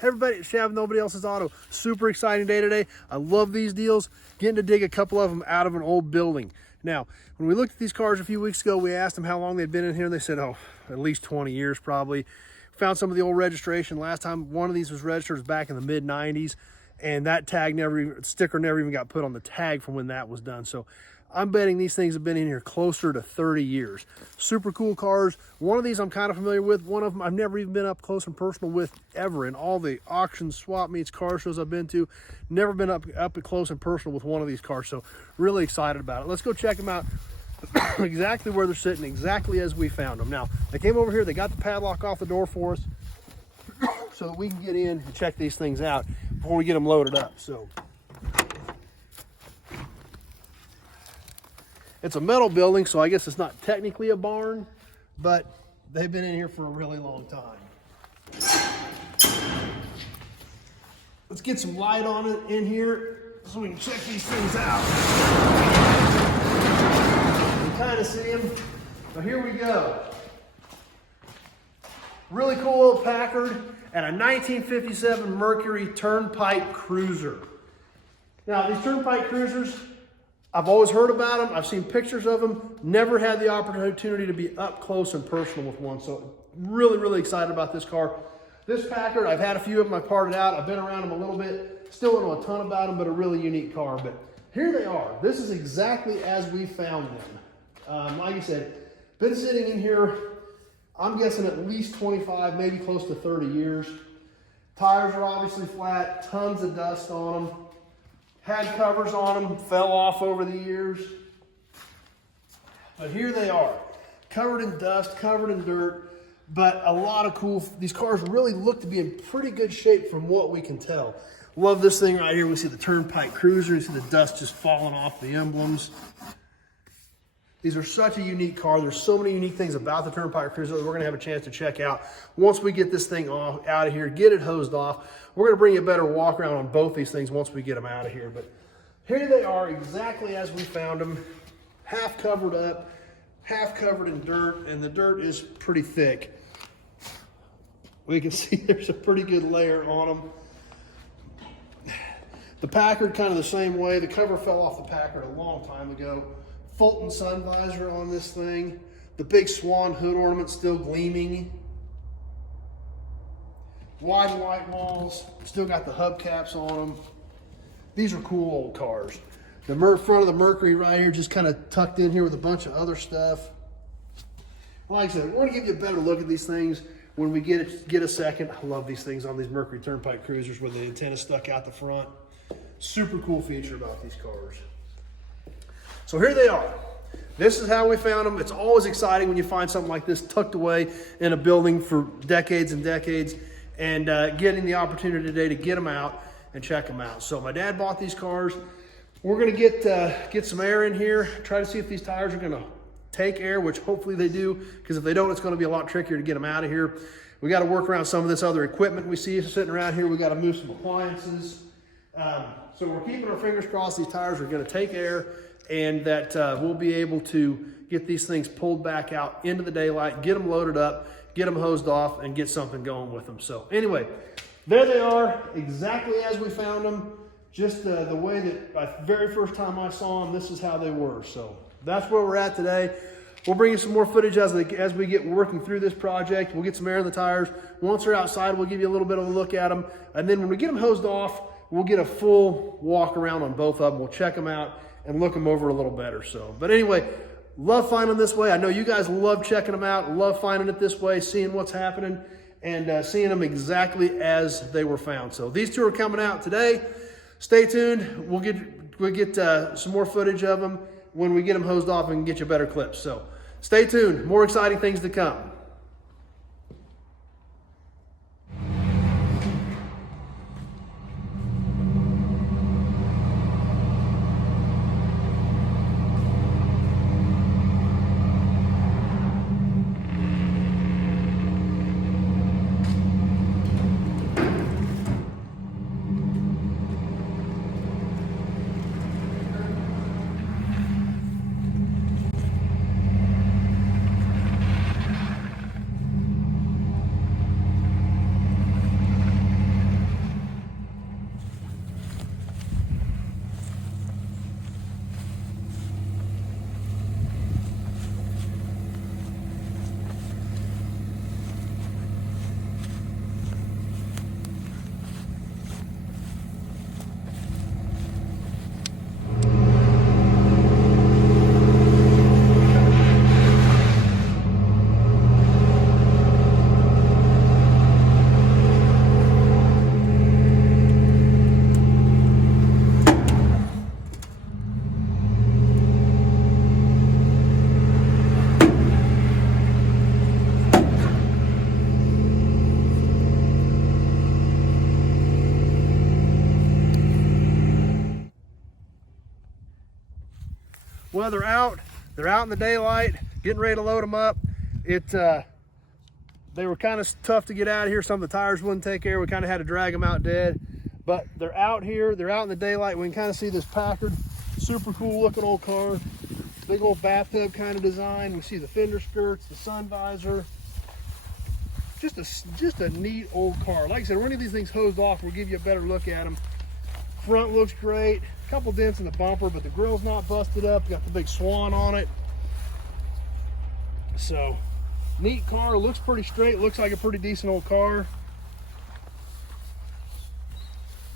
Everybody at Shav Nobody Else's Auto. Super exciting day today. I love these deals. Getting to dig a couple of them out of an old building. Now, when we looked at these cars a few weeks ago, we asked them how long they'd been in here, and they said, oh, at least 20 years probably. Found some of the old registration. Last time one of these was registered was back in the mid-90s, and that sticker never even got put on the tag from when that was done. So I'm betting these things have been in here closer to 30 years. Super cool cars. One of these I'm kind of familiar with. One of them I've never even been up close and personal with ever. In all the auctions, swap meets, car shows I've been to, never been up close and personal with one of these cars. So really excited about it. Let's go check them out exactly where they're sitting, exactly as we found them. Now, they came over here, they got the padlock off the door for us so that we can get in and check these things out before we get them loaded up. So it's a metal building, so I guess it's not technically a barn, but they've been in here for a really long time. Let's get some light on it in here so we can check these things out. You can kind of see them. So here we go. Really cool old Packard and a 1957 Mercury Turnpike Cruiser. Now, these Turnpike Cruisers, I've always heard about them. I've seen pictures of them. Never had the opportunity to be up close and personal with one. So really, really excited about this car. This Packard, I've had a few of them. I parted out. I've been around them a little bit. Still don't know a ton about them, but a really unique car. But here they are. This is exactly as we found them. Like I said, been sitting in here, I'm guessing at least 25, maybe close to 30 years. Tires are obviously flat. Tons of dust on them. Had covers on them, fell off over the years. But here they are, covered in dust, covered in dirt, but a lot of cool. These cars really look to be in pretty good shape from what we can tell. Love this thing right here. We see the Turnpike Cruiser. You see the dust just falling off the emblems. These are such a unique car. There's so many unique things about the Turnpike Cruiser that we're going to have a chance to check out. Once we get this thing out of here, get it hosed off, we're going to bring you a better walk around on both these things once we get them out of here. But here they are exactly as we found them. Half covered up, half covered in dirt, and the dirt is pretty thick. We can see there's a pretty good layer on them. The Packard kind of the same way. The cover fell off the Packard a long time ago. Fulton sun visor on this thing. The big swan hood ornament still gleaming. Wide white walls. Still got the hubcaps on them. These are cool old cars. The front of the Mercury right here just kind of tucked in here with a bunch of other stuff. Like I said, we're going to give you a better look at these things when we get a second. I love these things on these Mercury Turnpike Cruisers with the antenna stuck out the front. Super cool feature about these cars. So here they are. This is how we found them. It's always exciting when you find something like this tucked away in a building for decades and decades, and getting the opportunity today to get them out and check them out. So my dad bought these cars. We're gonna get some air in here, try to see if these tires are gonna take air, which hopefully they do, because if they don't, it's gonna be a lot trickier to get them out of here. We gotta work around some of this other equipment we see sitting around here. We gotta move some appliances. So we're keeping our fingers crossed these tires are gonna take air, and that we'll be able to get these things pulled back out into the daylight, get them loaded up, get them hosed off, and get something going with them. So anyway, there they are, exactly as we found them. Just the way that the very first time I saw them, this is how they were. So that's where we're at today. We'll bring you some more footage as we get working through this project. We'll get some air in the tires. Once they're outside, we'll give you a little bit of a look at them. And then when we get them hosed off, we'll get a full walk around on both of them. We'll check them out and look them over a little better. So, but anyway, love finding them this way. I know you guys love checking them out, love finding it this way, seeing what's happening, and seeing them exactly as they were found. So these two are coming out today. Stay tuned. We'll get some more footage of them when we get them hosed off and get you better clips. So stay tuned. More exciting things to come. Well, they're out in the daylight, getting ready to load them up. They were kind of tough to get out of here. Some of the tires wouldn't take air. We kind of had to drag them out dead. But they're out here. They're out in the daylight. We can kind of see this Packard. Super cool looking old car. Big old bathtub kind of design. We see the fender skirts, the sun visor. Just a neat old car. Like I said, when any of these things hosed off, we'll give you a better look at them. Front looks great. A couple dents in the bumper, but the grill's not busted up. Got the big swan on it. So, neat car. Looks pretty straight. Looks like a pretty decent old car.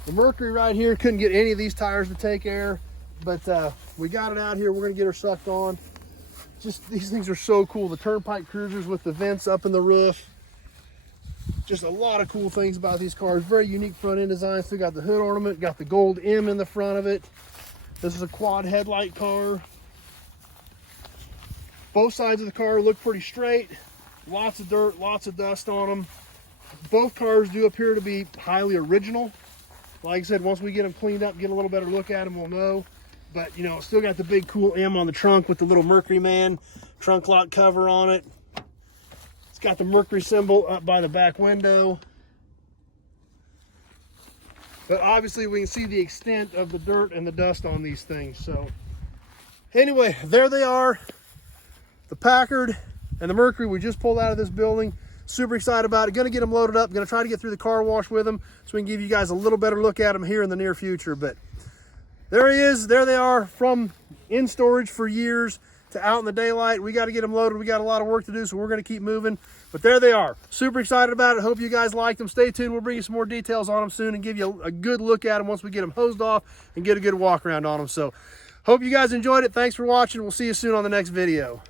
The Mercury right here couldn't get any of these tires to take air, but we got it out here. We're gonna get her sucked on. Just these things are so cool. The Turnpike Cruisers with the vents up in the roof. Just a lot of cool things about these cars. Very unique front end design. Still got the hood ornament, got the gold M in the front of it. This is a quad headlight car. Both sides of the car look pretty straight. Lots of dirt, lots of dust on them. Both cars do appear to be highly original. Like I said, once we get them cleaned up, get a little better look at them, we'll know. But, you know, still got the big cool M on the trunk with the little Mercury Man trunk lock cover on it. It's got the Mercury symbol up by the back window. But obviously we can see the extent of the dirt and the dust on these things. So anyway, there they are. The Packard and the Mercury we just pulled out of this building. Super excited about it. Gonna get them loaded up. Gonna try to get through the car wash with them so we can give you guys a little better look at them here in the near future. But there he is. There they are, from in storage for years to out in the daylight. We got to get them loaded. We got a lot of work to do, so we're going to keep moving. But there they are. Super excited about it. Hope you guys like them. Stay tuned. We'll bring you some more details on them soon and give you a good look at them once we get them hosed off and get a good walk around on them. So hope you guys enjoyed it. Thanks for watching. We'll see you soon on the next video.